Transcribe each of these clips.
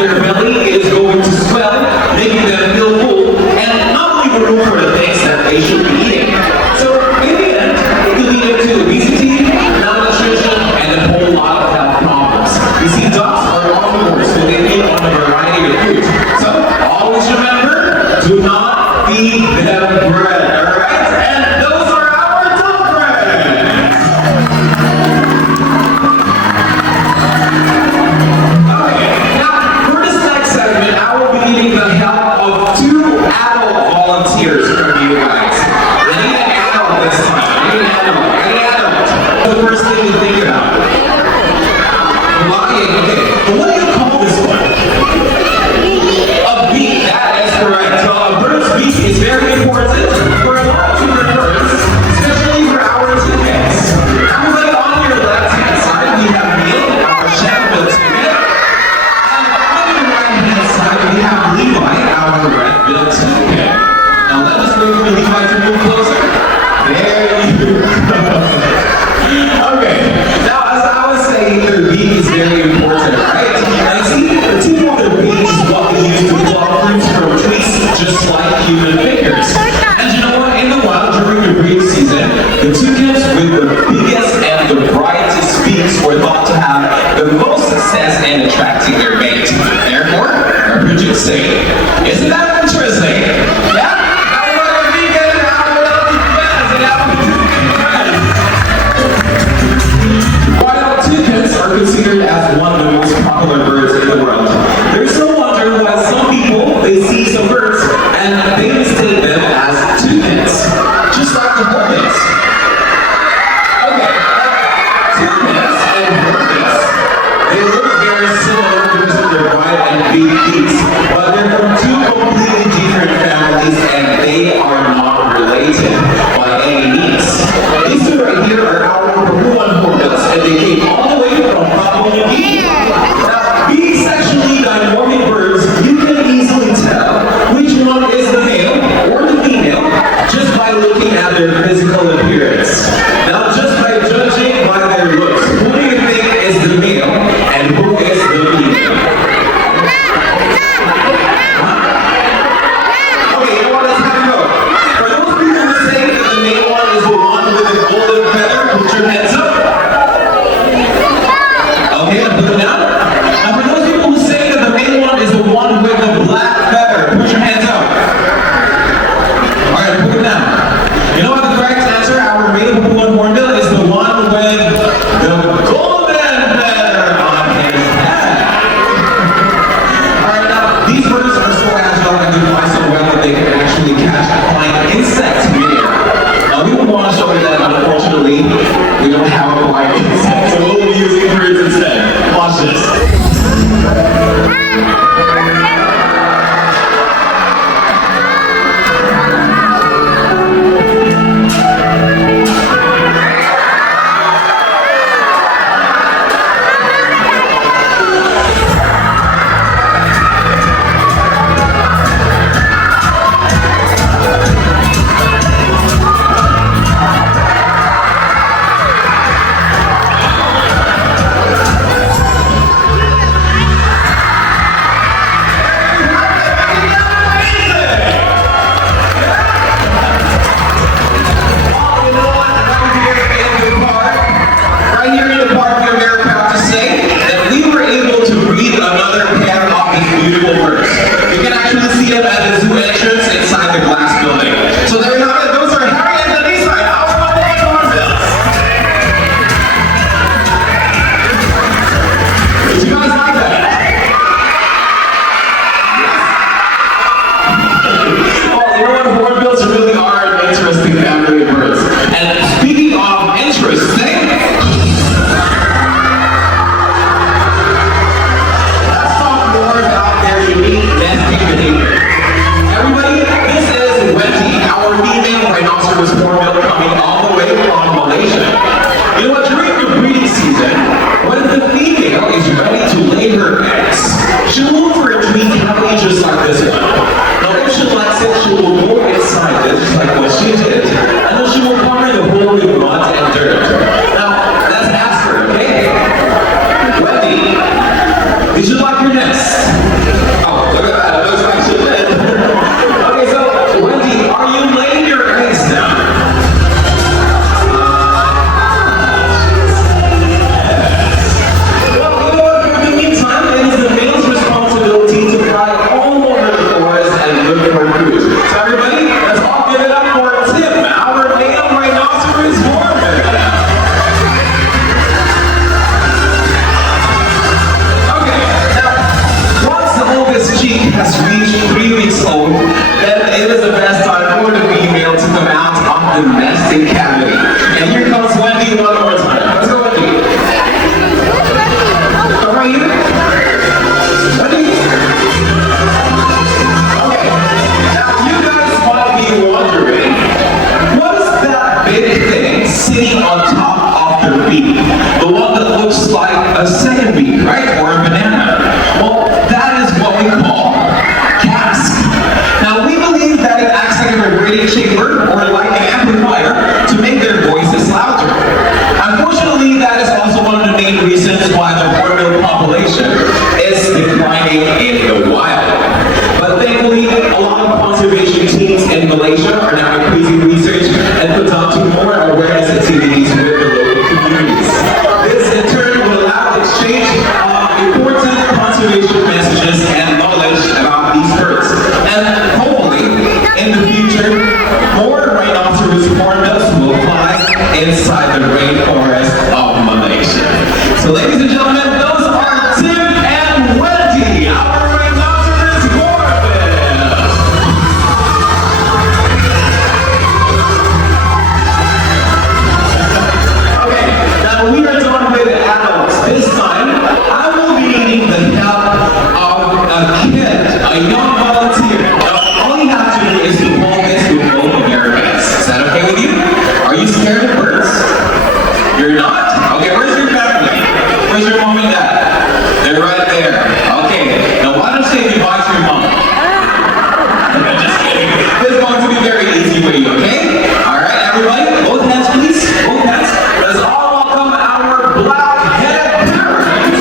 and their belly is going to swell, making them feel full, and not leave room for the things that they should be eating. So in the end, it could lead to obesity, malnutrition, and a whole lot of health problems. You see, ducks are omnivores, so they feed on a variety of foods. So always remember, do not feed them bread, alright? And those are our duck friends! Okay, now for this next segment, I will be needing the help of two adult volunteers from you guys. I need an adult this time. I need an adult. The first thing to think about. Okay, but what do you call this one? A beak, that is correct. So a bird's beak is very important for a lot of different birds, especially for our toucans. Everybody on your left-hand side, we have Neil, our red-billed toucan. And on your right-hand side, we have Levi, our red-billed toucan. Now let us wait for Levi to move closer. There you go. Okay, now as I was saying, their beak is very important, right? And see, the tip of their beak is what we use to pluck fruits from trees, just like human fingers. And you know what? In the wild, during the breeding season, the toucans with the biggest and the brightest beaks were thought to have the most success in attracting their mate. Therefore, they're producing. Isn't that interesting? Yeah? Are considered as one of the most popular birds in the world. There's no wonder why some people, they see some birds and they mistake them as toucans, just like the hornets. Okay, toucans and hornets, they look very similar because of their wide and big beaks, but they're from two completely different families and they are not related by any means. These two right here are our hornets, and they came all the way from Papua New Guinea. Now, being sexually dimorphic birds, you can easily tell which one is the male or the female just by looking at their physical appearance. Now, just by judging by their looks, who do you think is the male and who is the female? Okay, you know what? Let's have a go. For those people who say that the male one is the one with the golden feather, put your hands up. Okay, put them down. Now for those people who say that the main one is the one with the black feather, put your hands up. Alright, put them down. You know what the correct answer, our main Papuan hornbill, is the one with the golden feather on his head. Alright, now these birds are so agile and they fly so well that they can actually catch and find insects midair. Now we don't want to show you that, unfortunately, we don't have a flying insect, so we'll be using birds instead. Watch this. Did you like your nest? is declining in the wild. But thankfully, a lot of conservation teams in Malaysia are now increasing research and conducting more awareness activities with the local communities. This in turn will allow the exchange of important conservation messages and knowledge about these birds. And hopefully, in the future, more rhinoceros hornbills will fly inside the rainforest of Malaysia. So ladies and gentlemen, those are Tim and Wendy, our rhinoceros hornbills. Okay, now we are done with adults. This time, I will be needing the help of a kid, a young volunteer. Now, all you have to do is to hold this with both of your hands. Is that okay with you? Are you scared of birds? You're not? Okay, where's your family? Where's your mom and dad? They're right there. Okay, now why don't you say goodbye to your mom? Just kidding. This is going to be very easy for you, okay? Alright, everybody, both hands please. Both hands. Let's all welcome our black-headed parents.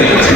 stage.